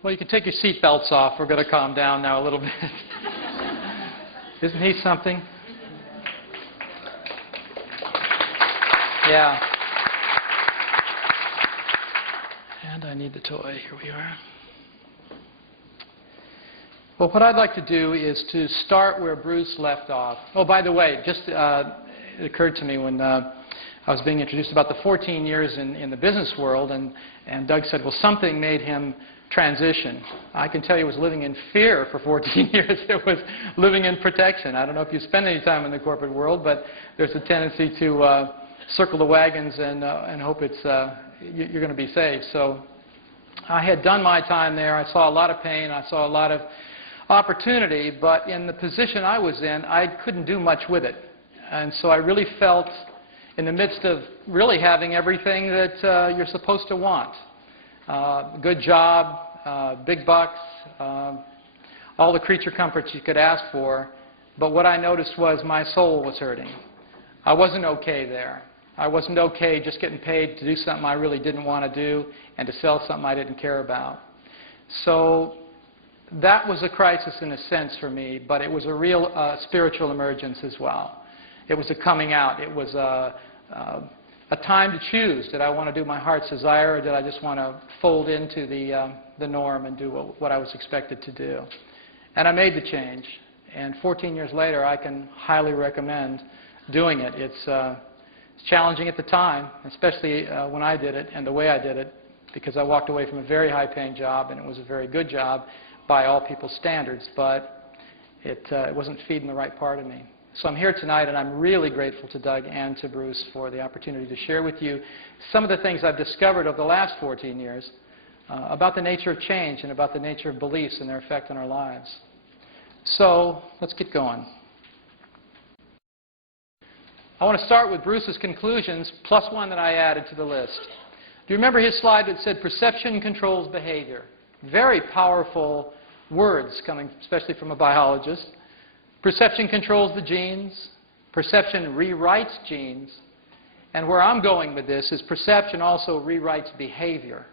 Well, you can take your seat belts off. We're going to calm down now a little bit. Isn't he something? Yeah. And I need the toy. Here we are. Well, what I'd like to do is to start where Bruce left off. Oh, by the way, just it occurred to me when I was being introduced about the 14 years in the business world, and Doug said, well, something made him transition. I can tell you he was living in fear for 14 years. It was living in protection. I don't know if you spend any time in the corporate world, but there's a tendency to circle the wagons and hope it's you're going to be safe. So I had done my time there. I saw a lot of pain. I saw a lot of opportunity, but in the position I was in, I couldn't do much with it. And so I really felt in the midst of really having everything that you're supposed to want. Good job, big bucks, all the creature comforts you could ask for. But what I noticed was my soul was hurting. I wasn't okay there. I wasn't okay just getting paid to do something I really didn't want to do and to sell something I didn't care about. So that was a crisis in a sense for me, but it was a real spiritual emergence as well. It was a coming out. It was a time to choose. Did I want to do my heart's desire, or did I just want to fold into the norm and do what I was expected to do? And I made the change. And 14 years later, I can highly recommend doing it. It's challenging at the time, especially when I did it and the way I did it, because I walked away from a very high-paying job, and it was a very good job by all people's standards, but it wasn't feeding the right part of me. So I'm here tonight, and I'm really grateful to Doug and to Bruce for the opportunity to share with you some of the things I've discovered over the last 14 years about the nature of change and about the nature of beliefs and their effect on our lives. So let's get going. I want to start with Bruce's conclusions, plus one that I added to the list. Do you remember his slide that said perception controls behavior? Very powerful words coming especially from a biologist. Perception controls the genes. Perception rewrites genes. And where I'm going with this is perception also rewrites behavior.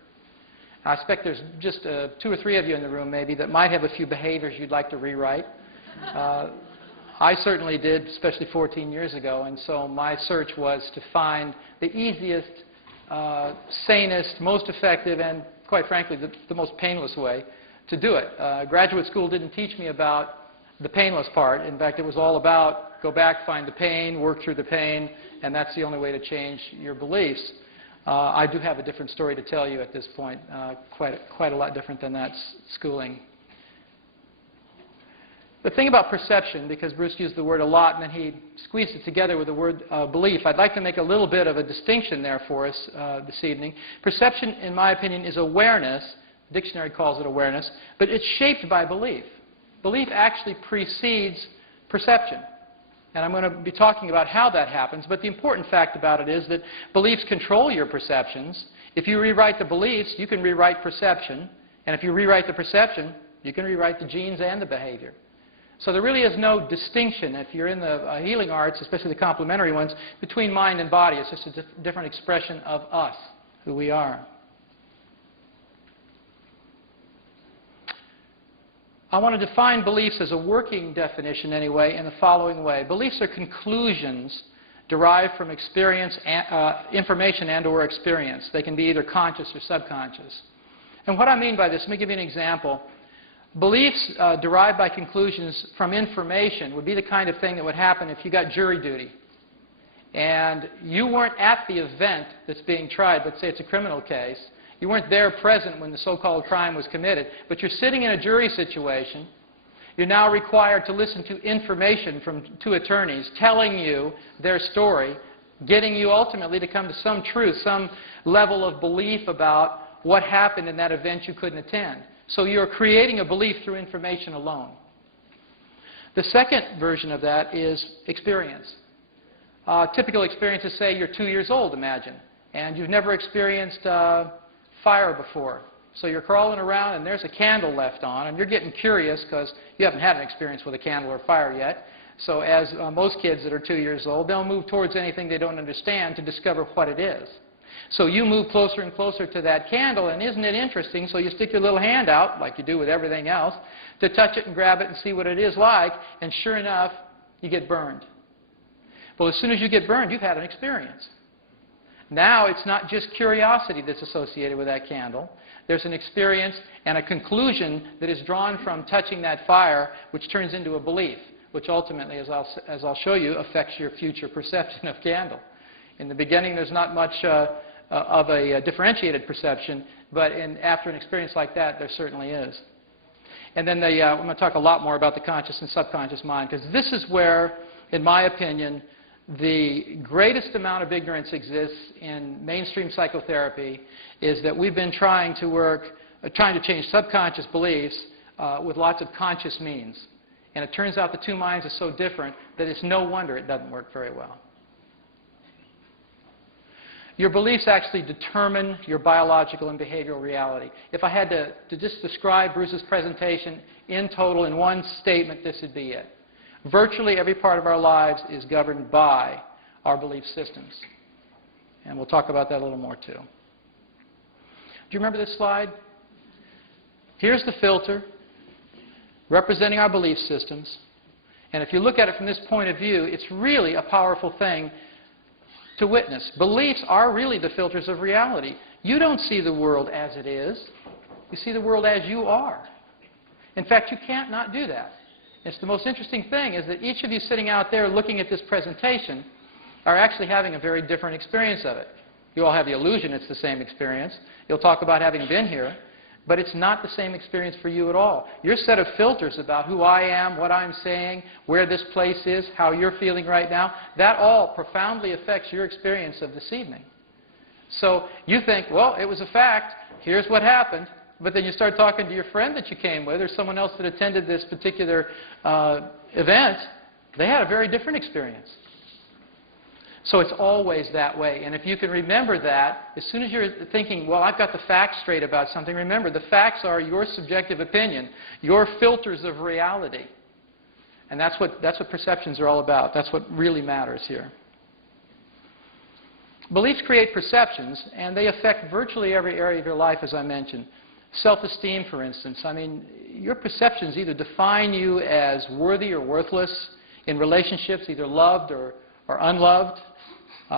I expect there's just 2 or 3 of you in the room maybe that might have a few behaviors you'd like to rewrite. I certainly did, especially 14 years ago, and so my search was to find the easiest, sanest, most effective, and quite frankly, the most painless way to do it. Graduate school didn't teach me about the painless part. In fact, it was all about go back, find the pain, work through the pain, and that's the only way to change your beliefs. I do have a different story to tell you at this point, quite a lot different than that schooling. The thing about perception, because Bruce used the word a lot and then he squeezed it together with the word belief, I'd like to make a little bit of a distinction there for us this evening. Perception, in my opinion, is awareness. The dictionary calls it awareness, but it's shaped by belief. Belief actually precedes perception. And I'm going to be talking about how that happens, but the important fact about it is that beliefs control your perceptions. If you rewrite the beliefs, you can rewrite perception. And if you rewrite the perception, you can rewrite the genes and the behavior. So there really is no distinction, if you're in the healing arts, especially the complementary ones, between mind and body. It's just a different expression of us, who we are. I want to define beliefs as a working definition anyway in the following way. Beliefs are conclusions derived from experience, information and or experience. They can be either conscious or subconscious. And what I mean by this, let me give you an example. Beliefs derived by conclusions from information would be the kind of thing that would happen if you got jury duty and you weren't at the event that's being tried. Let's say it's a criminal case. You weren't there present when the so-called crime was committed, but you're sitting in a jury situation. You're now required to listen to information from 2 attorneys telling you their story, getting you ultimately to come to some truth, some level of belief about what happened in that event you couldn't attend. So you're creating a belief through information alone. The second version of that is experience. Typical experience is, say, you're 2 years old, imagine, and you've never experienced fire before. So you're crawling around and there's a candle left on, and you're getting curious because you haven't had an experience with a candle or fire yet. So as most kids that are 2 years old, they'll move towards anything they don't understand to discover what it is. So you move closer and closer to that candle, and isn't it interesting? So you stick your little hand out, like you do with everything else, to touch it and grab it and see what it is like, and sure enough, you get burned. Well, as soon as you get burned, you've had an experience. Now it's not just curiosity that's associated with that candle. There's an experience and a conclusion that is drawn from touching that fire, which turns into a belief, which ultimately, as I'll show you, affects your future perception of candle. In the beginning, there's not much of a differentiated perception, but after an experience like that, there certainly is. And then I'm going to talk a lot more about the conscious and subconscious mind, because this is where, in my opinion, the greatest amount of ignorance exists in mainstream psychotherapy, is that we've been trying to change subconscious beliefs with lots of conscious means. And it turns out the two minds are so different that it's no wonder it doesn't work very well. Your beliefs actually determine your biological and behavioral reality. If I had to just describe Bruce's presentation in total in one statement, this would be it. Virtually every part of our lives is governed by our belief systems. And we'll talk about that a little more too. Do you remember this slide? Here's the filter representing our belief systems. And if you look at it from this point of view, it's really a powerful thing to witness. Beliefs are really the filters of reality. You don't see the world as it is. You see the world as you are. In fact, you can't not do that. It's the most interesting thing is that each of you sitting out there looking at this presentation are actually having a very different experience of it. You all have the illusion it's the same experience. You'll talk about having been here, but it's not the same experience for you at all. Your set of filters about who I am, what I'm saying, where this place is, how you're feeling right now, that all profoundly affects your experience of this evening. So you think, well, it was a fact, here's what happened. But then you start talking to your friend that you came with or someone else that attended this particular event, they had a very different experience. So it's always that way. And if you can remember that, as soon as you're thinking, well, I've got the facts straight about something, remember, the facts are your subjective opinion, your filters of reality. And that's what perceptions are all about. That's what really matters here. Beliefs create perceptions, and they affect virtually every area of your life, as I mentioned. Self-esteem, for instance. I mean, your perceptions either define you as worthy or worthless in relationships, either loved or unloved.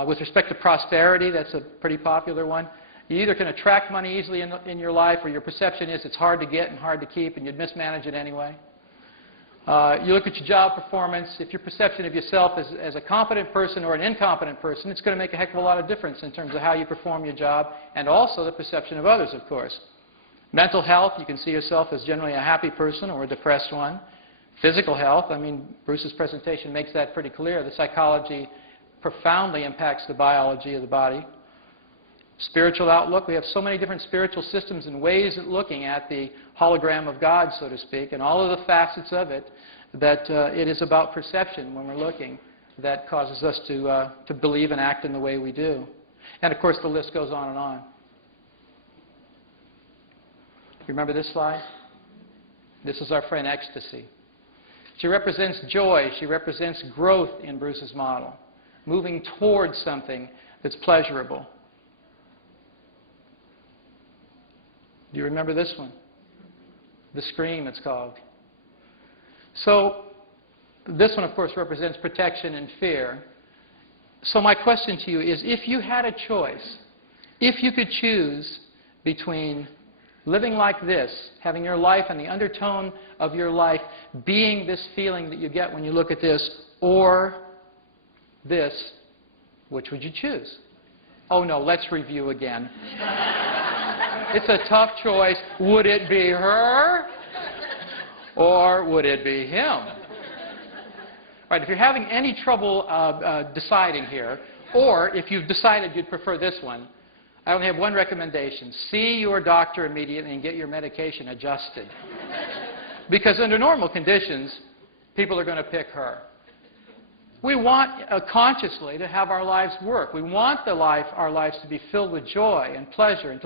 With respect to prosperity, that's a pretty popular one. You either can attract money easily in your life, or your perception is it's hard to get and hard to keep, and you'd mismanage it anyway. You look at your job performance. If your perception of yourself as a competent person or an incompetent person, it's going to make a heck of a lot of difference in terms of how you perform your job, and also the perception of others, of course. Mental health, you can see yourself as generally a happy person or a depressed one. Physical health, I mean, Bruce's presentation makes that pretty clear. The psychology profoundly impacts the biology of the body. Spiritual outlook, we have so many different spiritual systems and ways of looking at the hologram of God, so to speak, and all of the facets of it, that it is about perception when we're looking that causes us to believe and act in the way we do. And of course, the list goes on and on. You remember this slide? This is our friend Ecstasy. She represents joy. She represents growth in Bruce's model, moving towards something that's pleasurable. Do you remember this one? The Scream, it's called. So this one, of course, represents protection and fear. So my question to you is, if you had a choice, if you could choose between living like this, having your life and the undertone of your life being this feeling that you get when you look at this, or this, which would you choose? Oh no, let's review again. It's a tough choice. Would it be her? Or would it be him? Right, if you're having any trouble deciding here, or if you've decided you'd prefer this one, I only have one recommendation. See your doctor immediately and get your medication adjusted. Because under normal conditions, people are going to pick her. We want consciously to have our lives work. We want our lives to be filled with joy and pleasure and